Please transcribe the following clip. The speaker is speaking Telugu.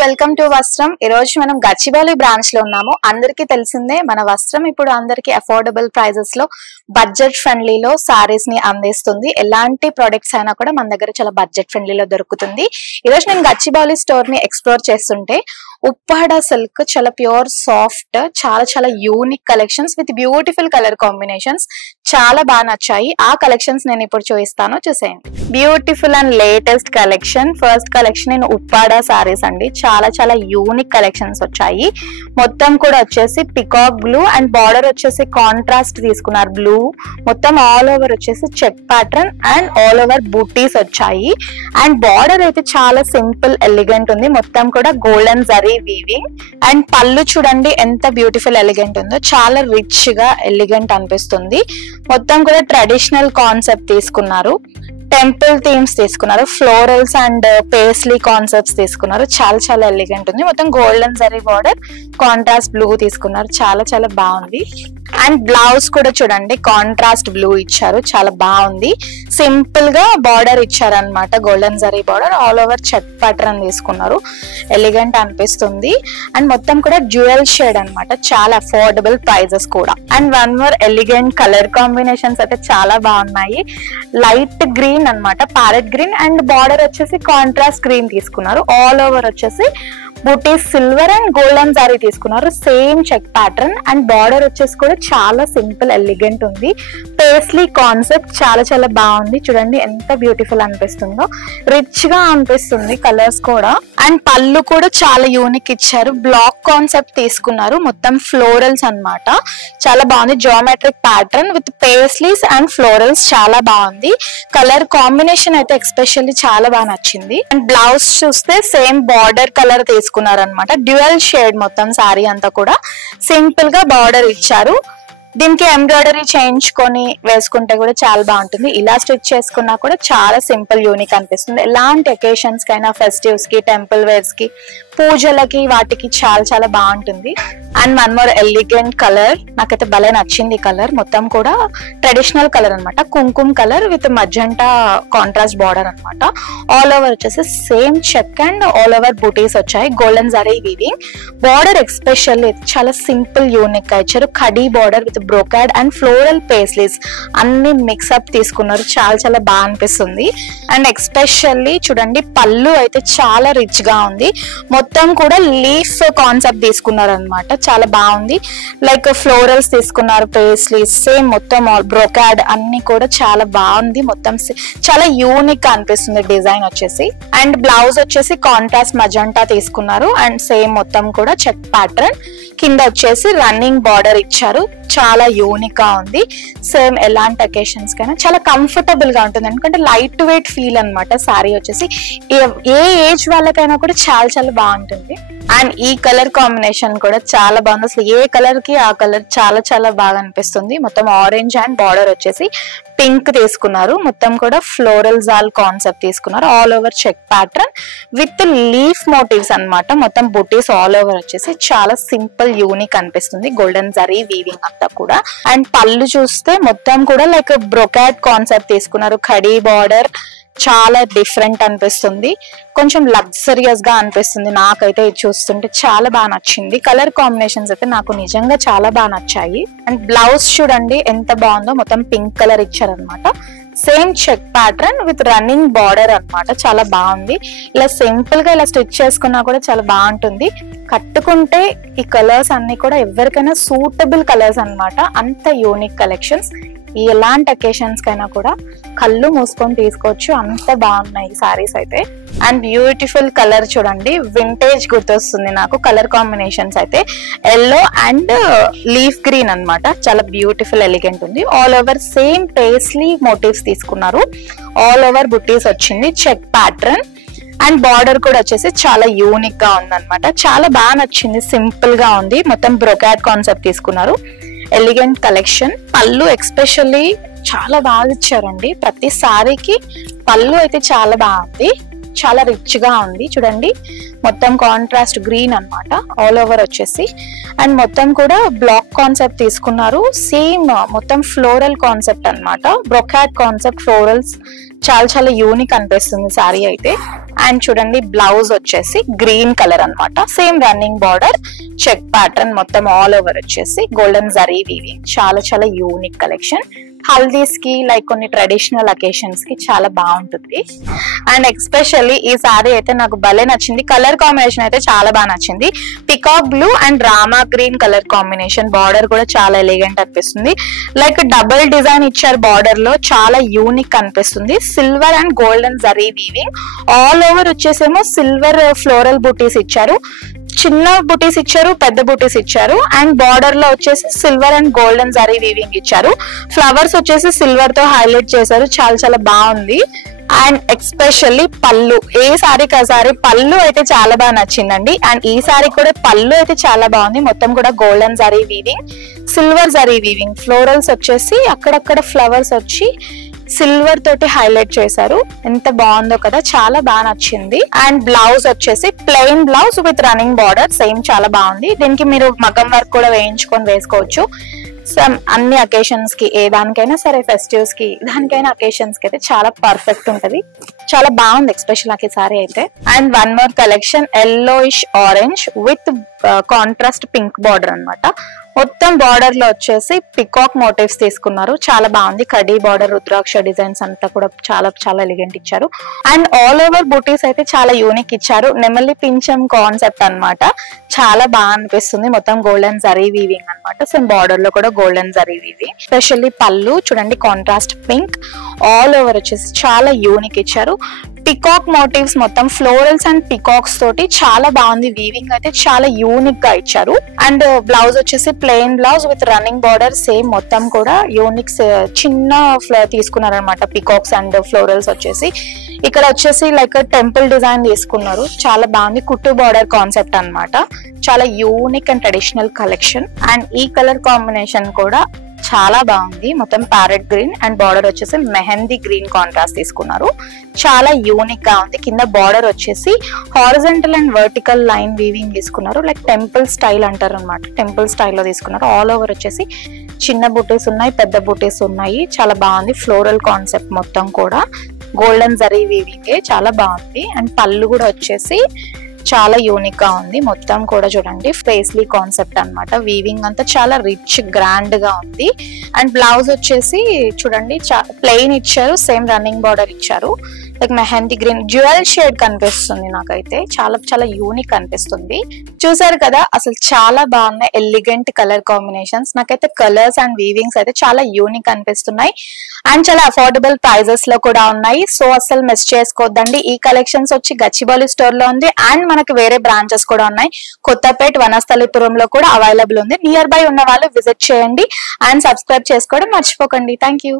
వెల్కమ్ టు వస్త్రం. ఈ రోజు మనం గచ్చిబౌలి బ్రాంచ్ లో ఉన్నాము. అందరికీ తెలిసిందే మన వస్త్రం ఇప్పుడు అందరికి అఫోర్డబుల్ ప్రైజెస్ లో బడ్జెట్ ఫ్రెండ్లీలో సారీస్ ని అందిస్తుంది. ఎలాంటి ప్రొడక్ట్స్ అయినా కూడా మన దగ్గర చాలా బడ్జెట్ ఫ్రెండ్లీలో దొరుకుతుంది. ఈ రోజు నేను గచ్చిబౌలి స్టోర్ ని ఎక్స్ప్లోర్ చేస్తుంటే ఉప్పాడ సిల్క్ చాలా ప్యూర్ సాఫ్ట్ చాలా unique collections with beautiful colour combinations చాలా బాగా నచ్చాయి. ఆ కలెక్షన్స్ నేను ఇప్పుడు చూపిస్తాను, చూసేయండి. Beautiful and latest collection. First collection నేను ఉప్పాడ సారీస్ అండి. చాలా యూనిక్ కలెక్షన్స్ వచ్చాయి. మొత్తం కూడా వచ్చేసి పికాక్ బ్లూ అండ్ బార్డర్ వచ్చేసి కాంట్రాస్ట్ తీసుకున్నారు బ్లూ. మొత్తం ఆల్ ఓవర్ వచ్చేసి check pattern and all over buttis వచ్చాయి. అండ్ బార్డర్ అయితే చాలా సింపుల్ ఎలిగెంట్ ఉంది. మొత్తం కూడా గోల్డెన్ జరీ వీవింగ్. అండ్ పళ్ళు చూడండి ఎంత బ్యూటిఫుల్ ఎలిగెంట్ ఉందో, చాలా రిచ్ గా ఎలిగెంట్ అనిపిస్తుంది. మొత్తం కూడా ట్రెడిషనల్ కాన్సెప్ట్ తీసుకున్నారు. టెంపుల్ థీమ్స్ తీసుకున్నారు. ఫ్లోరల్స్ అండ్ పేస్లీ కాన్సెప్ట్స్ తీసుకున్నారు. చాలా ఎలిగెంట్ ఉంది. మొత్తం golden zari border contrast blue తీసుకున్నారు. చాలా బాగుంది. అండ్ బ్లౌజ్ కూడా చూడండి కాంట్రాస్ట్ బ్లూ ఇచ్చారు, చాలా బాగుంది. సింపుల్ గా బార్డర్ ఇచ్చారు అనమాట. Golden zari border all over check pattern తీసుకున్నారు. ఎలిగెంట్ అనిపిస్తుంది. అండ్ మొత్తం కూడా డ్యూయల్ షేడ్ అనమాట. చాలా అఫోర్డబుల్ ప్రైజెస్ కూడా. And one more elegant colour combinations అయితే చాలా బాగున్నాయి. లైట్ గ్రీన్ అన్నమాట, ప్యారెట్ గ్రీన్ అండ్ బార్డర్ వచ్చేసి కాంట్రాస్ట్ గ్రీన్ తీసుకున్నారు. ఆల్ ఓవర్ వచ్చేసి butis silver and golden sari తీసుకున్నారు. Same check pattern and border వచ్చేసి కూడా చాలా సింపుల్ ఎలిగెంట్ ఉంది. పేస్లీ కాన్సెప్ట్ చాలా బాగుంది. చూడండి ఎంత బ్యూటిఫుల్ అనిపిస్తుందో, రిచ్ గా అనిపిస్తుంది కలర్స్ కూడా. అండ్ పళ్ళు కూడా చాలా యూనిక్ ఇచ్చారు. బ్లాక్ కాన్సెప్ట్ తీసుకున్నారు. మొత్తం ఫ్లోరల్స్ అన్నమాట. చాలా బాగుంది. Geometric pattern with paisleys and florals చాలా బాగుంది. కలర్ కాంబినేషన్ అయితే ఎక్స్పెషల్లీ చాలా బాగా నచ్చింది. అండ్ బ్లౌజ్ చూస్తే సేమ్ బార్డర్ కలర్ తీసుకున్నారనమాట. డ్యూయల్ షేడ్ మొత్తం సారీ అంతా కూడా సింపుల్ గా బార్డర్ ఇచ్చారు. దీనికి ఎంబ్రాయిడరీ చేయించుకొని వేసుకుంటే కూడా చాలా బాగుంటుంది. ఇలా స్టిచ్ చేసుకున్నా కూడా చాలా సింపుల్ యూనిక్ అనిపిస్తుంది. ఎలాంటి అకేషన్స్ కైనా, ఫెస్టివ్స్ కి, టెంపుల్ వేర్స్ కి, పూజలకి, వాటికి చాలా బాగుంటుంది. And one more elegant colour, నాకైతే భలే నచ్చింది ఈ కలర్. మొత్తం కూడా ట్రెడిషనల్ కలర్ అనమాట. కుంకుమ colour with magenta contrast border అనమాట. ఆల్ ఓవర్ వచ్చేసి same check and all over buttis వచ్చాయి. Golden zari weaving. Border especially చాలా సింపుల్ యూనిక్ గా ఇచ్చారు. కడీ border with brocade and floral paisleys అన్ని మిక్స్అప్ తీసుకున్నారు. చాలా బాగా అనిపిస్తుంది. అండ్ ఎక్స్పెషల్లీ చూడండి పళ్ళు అయితే చాలా రిచ్ గా ఉంది. మొత్తం కూడా లీఫ్ కాన్సెప్ట్ తీసుకున్నారు అనమాట. చాలా బాగుంది. లైక్ ఫ్లోరల్స్ తీసుకున్నారు, పేస్లీస్ సేమ్ మొత్తం బ్రోకాడ్ అన్ని కూడా చాలా బాగుంది. మొత్తం చాలా యూనిక్ గా అనిపిస్తుంది డిజైన్ వచ్చేసి. అండ్ బ్లౌజ్ వచ్చేసి కాంట్రాస్ట్ మజంటా తీసుకున్నారు. అండ్ సేమ్ మొత్తం కూడా చెక్ ప్యాటర్న్. కింద వచ్చేసి రన్నింగ్ బార్డర్ ఇచ్చారు. చాలా యూనిక్ గా ఉంది. సేమ్ ఎలాంటి అకేషన్స్ కైనా చాలా కంఫర్టబుల్ గా ఉంటుంది. ఎందుకంటే లైట్ వెయిట్ ఫీల్ అనమాట. సారీ వచ్చేసి ఏ ఏజ్ వాళ్ళకైనా కూడా చాలా బాగుంటుంది. అండ్ ఈ కలర్ కాంబినేషన్ కూడా చాలా బాగుంది. అసలు ఏ కలర్ కి ఆ కలర్ చాలా బాగా అనిపిస్తుంది. మొత్తం ఆరెంజ్ అండ్ బార్డర్ వచ్చేసి పింక్ తీసుకున్నారు. మొత్తం కూడా ఫ్లోరల్ జాల్ కాన్సెప్ట్ తీసుకున్నారు. All over check pattern with leaf motifs అన్నమాట. మొత్తం బుటీస్ ఆల్ ఓవర్ వచ్చేసి చాలా సింపుల్ యూనిక్ అనిపిస్తుంది. గోల్డెన్ జరీ వీవింగ్ అంతా కూడా. అండ్ పళ్ళు చూస్తే మొత్తం కూడా లైక్ బ్రోకాడ్ కాన్సెప్ట్ తీసుకున్నారు. కడీ బార్డర్ చాలా డిఫరెంట్ అనిపిస్తుంది. కొంచెం లగ్జరియస్ గా అనిపిస్తుంది. నాకైతే ఇది చూస్తుంటే చాలా బాగా నచ్చింది. కలర్ కాంబినేషన్స్ అయితే నాకు నిజంగా చాలా బాగా నచ్చాయి. అండ్ బ్లౌజ్ చూడండి ఎంత బాగుందో. మొత్తం పింక్ కలర్ ఇచ్చారనమాట. Same check pattern with running border అన్నమాట. చాలా బాగుంది. ఇలా సింపుల్ గా ఇలా స్టిచ్ చేసుకున్నా కూడా చాలా బాగుంటుంది. కట్టుకుంటే ఈ కలర్స్ అన్ని కూడా ఎవరికైనా సూటబుల్ కలర్స్ అన్నమాట. అంత యూనిక్ కలెక్షన్స్. ఎలాంటి అకేషన్స్ కైనా కూడా కళ్ళు మూసుకొని తీసుకోవచ్చు. అంత బాగున్నాయి ఈ సారీస్ అయితే. అండ్ బ్యూటిఫుల్ కలర్ చూడండి. వింటేజ్ గుర్తొస్తుంది నాకు. కలర్ కాంబినేషన్స్ అయితే ఎల్లో అండ్ లీఫ్ గ్రీన్ అన్నమాట. చాలా బ్యూటిఫుల్ ఎలిగెంట్ ఉంది. All over same paisley motifs తీసుకున్నారు. ఆల్ ఓవర్ బుటీస్ వచ్చింది. చెక్ ప్యాటర్న్ అండ్ బార్డర్ కూడా వచ్చేసి చాలా యూనిక్ గా ఉంది అనమాట. చాలా బాగా నచ్చింది. సింపుల్ గా ఉంది. మొత్తం బ్రోకాడ్ కాన్సెప్ట్ తీసుకున్నారు. Elegant collection. పళ్ళు ఎక్స్పెషల్లీ చాలా బాగా ఇచ్చారండి. ప్రతి సారీకి పళ్ళు అయితే చాలా బాగుంది. చాలా రిచ్ గా ఉంది. చూడండి మొత్తం కాంట్రాస్ట్ గ్రీన్ అన్నమాట. ఆల్ ఓవర్ వచ్చేసి. అండ్ మొత్తం కూడా బ్లాక్ కాన్సెప్ట్ తీసుకున్నారు. సేమ్ మొత్తం ఫ్లోరల్ కాన్సెప్ట్ అన్నమాట. బ్రోకాడ్ కాన్సెప్ట్ ఫ్లోరల్స్ చాలా చాలా యూనిక్ అనిపిస్తుంది సారీ అయితే. అండ్ చూడండి బ్లౌజ్ వచ్చేసి గ్రీన్ కలర్ అన్నమాట, same running border, check pattern మొత్తం ఆల్ ఓవర్ వచ్చేసి గోల్డెన్ జరీ వీవింగ్. చాలా చాలా యూనిక్ కలెక్షన్. హల్దీస్ కి లైక్ కొన్ని ట్రెడిషనల్ అకేషన్స్ కి చాలా బాగుంటుంది. అండ్ ఎక్స్పెషల్లీ ఈ సారీ అయితే నాకు భలే నచ్చింది. కలర్ కాంబినేషన్ అయితే చాలా బాగా నచ్చింది. Peacock blue and Rama green colour combination. Border కూడా చాలా ఎలిగెంట్ అనిపిస్తుంది. లైక్ డబుల్ డిజైన్ ఇచ్చారు బార్డర్ లో, చాలా యూనిక్ అనిపిస్తుంది. Silver and golden zari weaving. All over వచ్చేసేమో సిల్వర్ ఫ్లోరల్ బూటీస్ ఇచ్చారు. చిన్న బూటీస్ ఇచ్చారు, పెద్ద బూటీస్ ఇచ్చారు. అండ్ బార్డర్ లో వచ్చేసి silver and golden zari weaving ఇచ్చారు. ఫ్లవర్స్ వచ్చేసి సిల్వర్ తో హైలైట్ చేశారు. చాలా చాలా బాగుంది. అండ్ ఎక్స్పెషల్లీ పళ్ళు, ఏ సారీకి ఆ సారీ పళ్ళు అయితే చాలా బాగా నచ్చిందండి. అండ్ ఈ సారీ కూడా పళ్ళు అయితే చాలా బాగుంది. మొత్తం కూడా golden zari weaving, silver zari weaving. Florals వచ్చేసి అక్కడక్కడ ఫ్లవర్స్ వచ్చి సిల్వర్ తోటి హైలైట్ చేశారు. ఎంత బాగుందో కదా, చాలా బాగా నచ్చింది. అండ్ బ్లౌజ్ వచ్చేసి plain blouse with running border, same చాలా బాగుంది. దీనికి మీరు మగ్గం వర్క్ కూడా వేయించుకొని వేసుకోవచ్చు. అన్ని అకేషన్స్ కి, ఏ దానికైనా సరే, ఫెస్టివ్స్ కి, దానికైనా అకేషన్స్ కి అయితే చాలా పర్ఫెక్ట్ ఉంటది. చాలా బాగుంది ఎక్స్పెషల్ నాకు ఈ సారీ అయితే. And one more collection, yellowish orange with contrast pink border అన్నమాట. మొత్తం బార్డర్ లో వచ్చేసి పికాక్ మోటివ్స్ తీసుకున్నారు. చాలా బాగుంది. కడీ బార్డర్, రుద్రాక్ష డిజైన్స్ అంతా కూడా చాలా చాలా ఎలిగెంట్ ఇచ్చారు. అండ్ ఆల్ ఓవర్ బూటీస్ అయితే చాలా యూనిక్ ఇచ్చారు. నెమలి పింఛం కాన్సెప్ట్ అన్నమాట. చాలా బాగా అనిపిస్తుంది. మొత్తం గోల్డెన్ జరీ వీవింగ్ అన్నమాట. సేమ్ బార్డర్ లో కూడా గోల్డెన్ జరీ వీవింగ్. స్పెషల్లీ పళ్ళు చూడండి, కాంట్రాస్ట్ పింక్. ఆల్ ఓవర్ వచ్చేసి చాలా యూనిక్ ఇచ్చారు. పికాక్ మోటివ్స్ మొత్తం ఫ్లోరల్స్ అండ్ పికాక్స్ తోటి చాలా బాగుంది. వీవింగ్ అయితే చాలా యూనిక్ గా ఇచ్చారు. అండ్ బ్లౌజ్ వచ్చేసి plain blouse with running border, same మొత్తం కూడా యూనిక్ చిన్న తీసుకున్నారనమాట. పికాక్స్ అండ్ ఫ్లోరల్స్ వచ్చేసి ఇక్కడ వచ్చేసి లైక్ టెంపుల్ డిజైన్ తీసుకున్నారు. చాలా బాగుంది. కుట్టు బార్డర్ కాన్సెప్ట్ అన్నమాట. చాలా unique and traditional collection. And ఈ కలర్ కాంబినేషన్ కూడా చాలా బాగుంది. మొత్తం ప్యారెట్ గ్రీన్ అండ్ బార్డర్ వచ్చేసి మెహందీ గ్రీన్ కాంట్రాస్ట్ తీసుకున్నారు. చాలా యూనిక్ గా ఉంది. కింద బార్డర్ వచ్చేసి horizontal and vertical line weaving తీసుకున్నారు. లైక్ టెంపుల్ స్టైల్ అంటారు అనమాట. టెంపుల్ స్టైల్లో తీసుకున్నారు. ఆల్ ఓవర్ వచ్చేసి చిన్న బూటీస్ ఉన్నాయి, పెద్ద బూటీస్ ఉన్నాయి. చాలా బాగుంది. ఫ్లోరల్ కాన్సెప్ట్ మొత్తం కూడా గోల్డెన్ జరీ వీవింగ్, చాలా బాగుంది. అండ్ పళ్ళు కూడా వచ్చేసి చాలా యూనిక్ గా ఉంది. మొత్తం కూడా చూడండి ఫేస్లీ కాన్సెప్ట్ అన్నమాట. వీవింగ్ అంతా చాలా రిచ్ గ్రాండ్ గా ఉంది. అండ్ బ్లౌజ్ వచ్చేసి చూడండి ప్లెయిన్ ఇచ్చారు. సేమ్ రన్నింగ్ బార్డర్ ఇచ్చారు. Like mehndi green jewel shade కనిపిస్తుంది నాకైతే. చాలా చాలా యూనిక్ అనిపిస్తుంది. చూసారు కదా, అసలు చాలా బాగున్నాయి ఎలిగెంట్ కలర్ కాంబినేషన్స్. నాకైతే కలర్స్ అండ్ వీవింగ్స్ అయితే చాలా యూనిక్ అనిపిస్తున్నాయి. అండ్ చాలా అఫోర్డబుల్ ప్రైజెస్ లో కూడా ఉన్నాయి. సో అసలు మిస్ చేసుకోవద్దండి. ఈ కలెక్షన్స్ వచ్చి గచ్చిబౌలి స్టోర్ లో ఉంది. అండ్ మనకి వేరే బ్రాంచెస్ కూడా ఉన్నాయి. కొత్తపేట్, వనస్థలిపురంలో కూడా అవైలబుల్ ఉంది. నియర్ బై ఉన్న వాళ్ళు విజిట్ చేయండి అండ్ సబ్స్క్రైబ్ చేసుకోవడం మర్చిపోకండి. Thank you.